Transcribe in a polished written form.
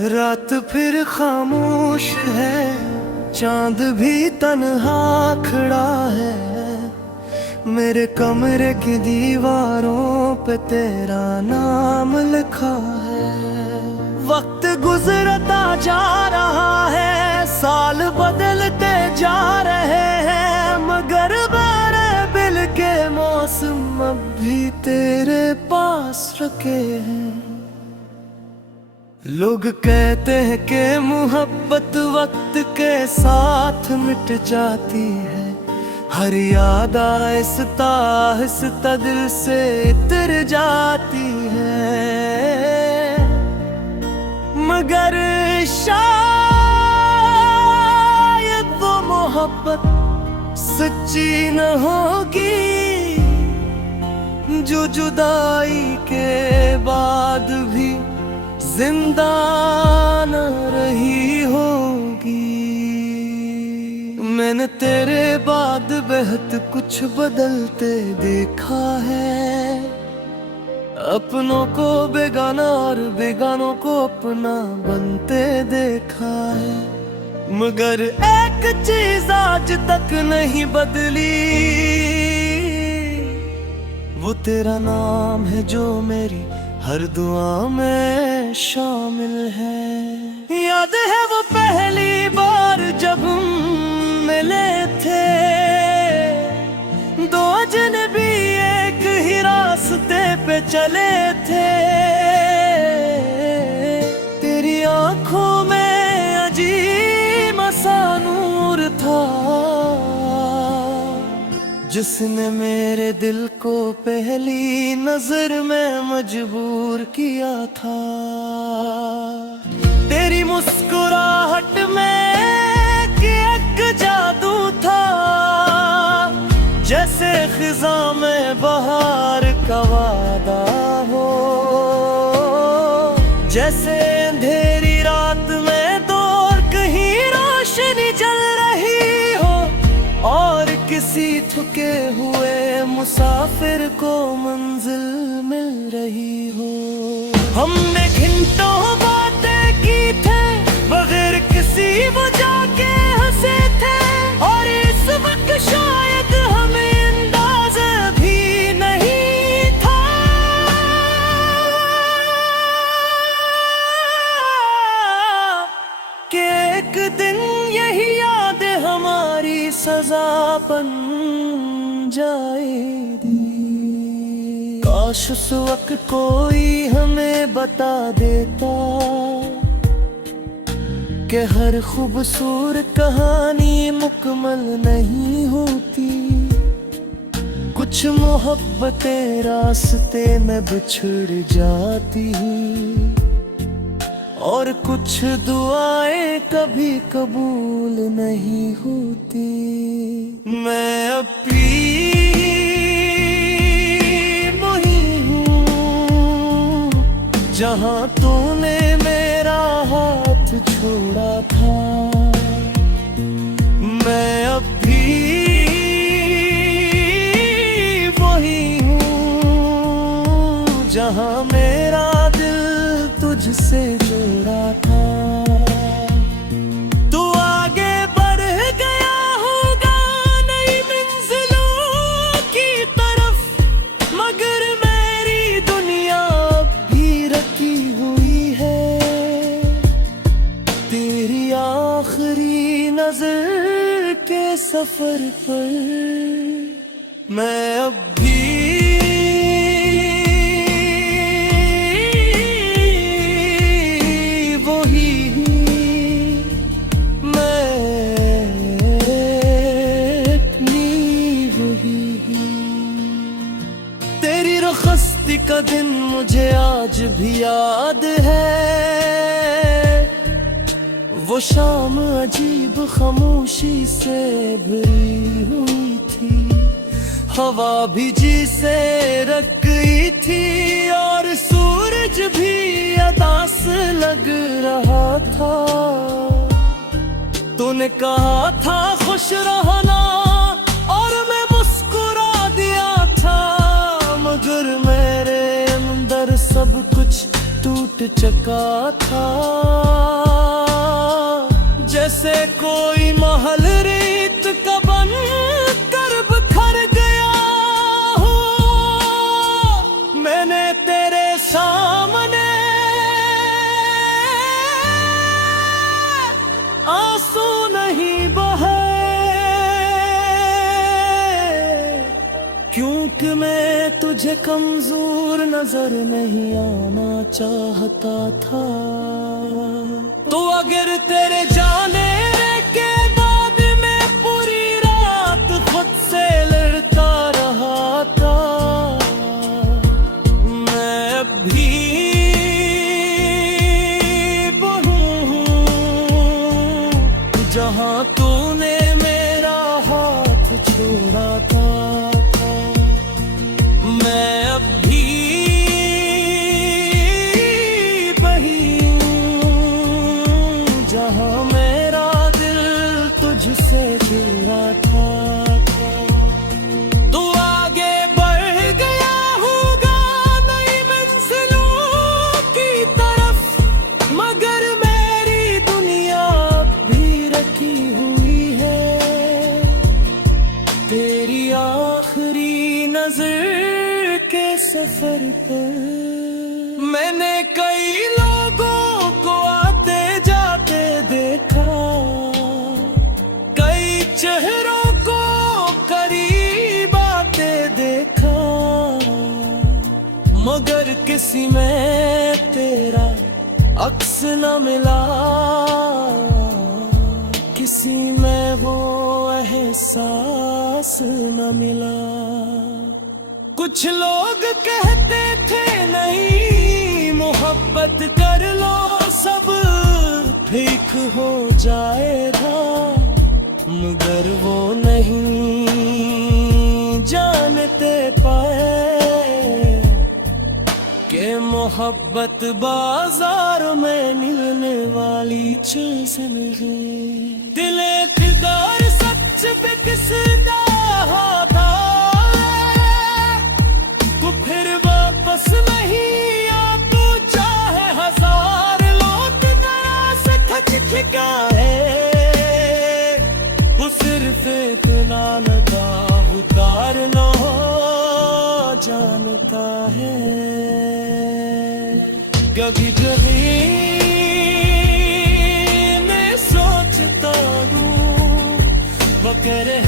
रात फिर खामोश है, चांद भी तन्हा खड़ा है। मेरे कमरे की दीवारों पे तेरा नाम लिखा है। वक्त गुजरता जा रहा है, साल बदलते जा रहे हैं, मगर मेरे दिल के मौसम अब भी तेरे पास रखे हैं। लोग कहते हैं कि मोहब्बत वक्त के साथ मिट जाती है, हर याद आहिस्ता आहिस्ता दिल से उतर जाती है। मगर शायद वो मोहब्बत सच्ची न होगी जो जुदाई के बाद भी जिंदा न रही होगी। मैंने तेरे बाद बेहद कुछ बदलते देखा है, अपनों को बेगाना और बेगानों को अपना बनते देखा है। मगर एक चीज आज तक नहीं बदली, वो तेरा नाम है जो मेरी हर दुआ में शामिल है। याद है वो पहली बार जब हम मिले थे, दो अजनबी एक ही रास्ते पे चले थे। तेरी आंखों में अजीब सा नूर था, जिसने मेरे दिल को पहली नजर में मजबूर किया था। तेरी मुस्कुराहट में एक जादू था, जैसे खिज़ां में बहार का वादा हो, जैसे अंधेरी रात में दूर कहीं रोशनी जल रही हो, और किसी थके हुए मुसाफिर को मंजिल मिल रही हो। हमने घंटों बातें की थे, बगैर किसी वजह के हंसे थे, और इस वक्त शायद हमें अंदाज़ा भी नहीं था कि एक दिन यही याद हमारी सजा बन जाएगी। काश उस वक्त कोई हमें बता देता कि हर खूबसूरत कहानी मुकम्मल नहीं होती। कुछ मोहब्बतें रास्ते में बिछड़ जाती, और कुछ दुआएं कभी कबूल नहीं होती। मैं अब भी वही हूँ जहाँ तूने मेरा हाथ छोड़ा था। मैं अब भी वही हूँ जहाँ मेरा दिल तुझसे जुड़ा था। तू आगे बढ़ गया होगा नई मंजिलों की तरफ, मगर मेरी दुनिया अब भी रखी हुई है तेरी आखिरी नजर के सफर पर। मैं अब भी रुखसती का दिन मुझे आज भी याद है। वो शाम अजीब खामोशी से भरी हुई थी, हवा भी जी से रख गई थी, और सूरज भी अदास लग रहा था। तूने कहा था खुश रहना, और मैं मुस्कुरा दिया था, मगर मेरे अंदर सब कुछ टूट टूट चुका था, जैसे कोई महल रेत का बन कर बिखर गया हो। मैंने तेरे सामने आंसू नहीं बहाए, क्योंकि मैं तुझे कमजोर नजर नहीं आना चाहता था। तो अगर तेरे जाने के बाद मैं पूरी रात खुद से लड़ता रहा था, मैं भी वही हूँ जहाँ तूने मेरा हाथ छोड़ा था। मैं अब भी वही हूँ जहाँ मेरा दिल तुझसे जुड़ा था। तू आगे बढ़ गया होगा नई मंजिलों की तरफ, मगर मेरी दुनिया अब भी रखी हुई है तेरी आखिरी नजर के सफर पर। मैंने कई लोगों को आते जाते देखा, कई चेहरों को करीब आते देखा, मगर किसी में तेरा अक्स न मिला, किसी में वो एहसास न मिला। कुछ लोग कहते थे नहीं मोहब्बत कर लो सब ठीक हो जाएगा, मगर वो नहीं जानते पाए कि मोहब्बत बाजार में मिलने वाली चीज नहीं। दिले दिलदार सच बिकसदा होता, फिर वापस नहीं आ तू चाहे हजार लौट नया से थक ठिका है। वो सिर्फ इतना उतार न जानता है। कभी कभी मैं सोचता हूँ वो करे